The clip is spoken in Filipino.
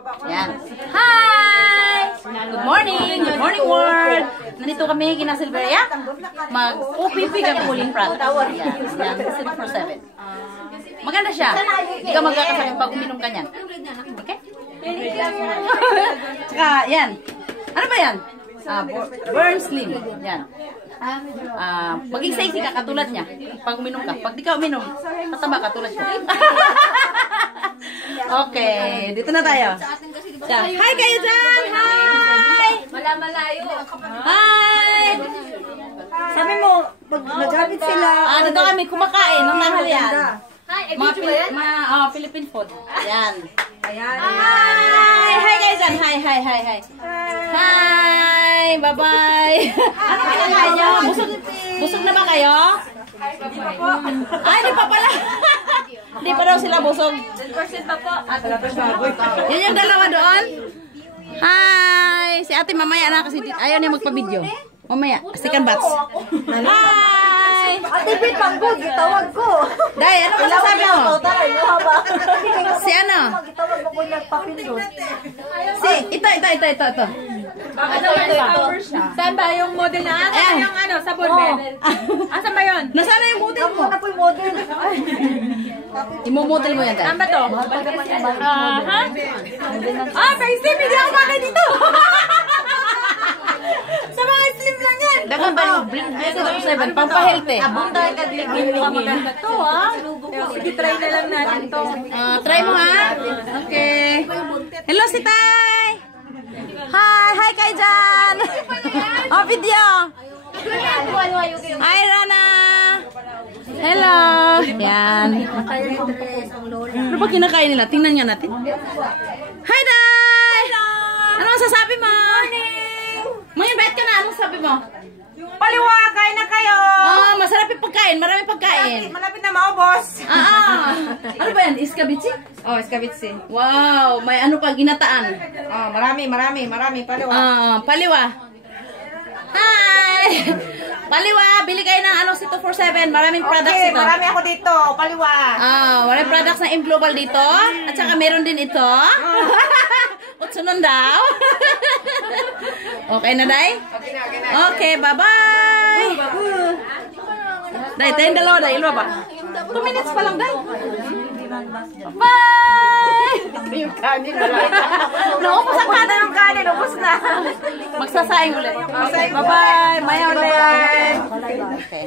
Yan. Hi! Good morning! Good morning world! Nandito kami kina Silveria. Mag-OPP kami uling prat. Yan. Yan. 647. Maganda siya. Hindi ka magkakasakit pag uminom ka niyan. Okay? Tsaka, yan. Ano ba yan? Burn Slim. Yan. Maging sexy ka katulad niya. Pag uminom ka. Pag di ka uminom, tataba katulad ko. Okay, dito na tayo. Hi kayo dyan! Hi! Malayo. Hi! Sabi mo, pag nagamit sila... Dito kami kumakain ng nanghalian. Hi, Mga Philippine food. Yan. Ayan. Hi! Hi kayo dyan! Hi! Hi! Hi! Hi! Hi! Bye-bye! Ano kinakain nyo? Busog na ba kayo? Hindi pa po. Hindi pa pala. Hindi pa daw sila busog. 10% pa po. Yan yung dalawa doon. Hi! Si ate mamaya na kasi ayaw niya magpa-video. Mamaya, second batch. Hi! Ate, Pit, panggod, gitawag ko. Day, ano masasabi mo? Si ano? Gitawag mo ko nagpapindot. Si, ito. Saan ba yung model na? Asan yung ano, sabon, Ben? Asan ba yun? Nasaan na yung model mo? Ano po yung model? Imomodel mo yan, Day. Saan ba to? Facebook, hindi ako bakit dito. Sa mga slim lang yan. Dagan ba yung bling 7 pampahealthy? Abong tayo kagligin. Ito sige, try na lang natin to. Try mo ha. Okay. Hello si Tay. Hi kay Jan. Video. Hi Rana. Hello. Yan. Ano ba kinakain nila? Tingnan nga natin. Hi Day. Ano masasabi mo? Mag-invite ka na. Anong sabi mo? Paliwa, kain na kayo. Masarap yung pagkain. Maraming pagkain. Malapit na maubos. Ano ba yan? Iskabitsi? Iskabitsi. Wow. May ano pa? Ginataan. Marami. Paliwa. Paliwa. Hi! Paliwa. Bili kayo ng ano si 247. Maraming products ito. Marami ako dito. Paliwa. Maraming products ng M Global dito. At saka meron din ito. Utsunon daw. Okay na, Day? Okay, bye-bye. Day, tayong dalawa, Day. Ilwa ba? 2 minutes pa lang, Day. Bye! Yung kanin na lang. Naupos ang kanin. Yung kanin, ubos na. Magsasaing ulit. Okay, bye-bye. Maya ulit. Okay.